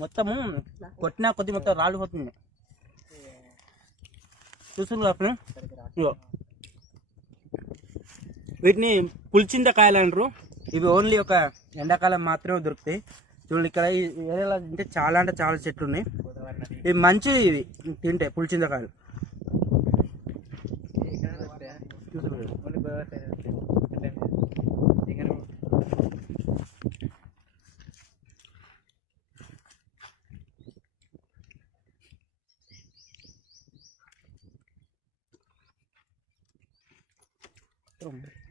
మొత్తము కొట్టినా కొద్ది మొత్తం రాలిపోతుంది. చూసుకుని వీటిని పులిచింతకాయలు అంటారు. ఇవి ఓన్లీ ఒక ఎండాకాలం మాత్రమే దొరుకుతాయి. చూడండి ఇక్కడ ఈ ఏరియాలో తింటే చాలా అంటే చాలా చెట్లు ఉన్నాయి. ఇవి మంచివి, ఇవి తింటే పులిచింతకాయలు. Trump.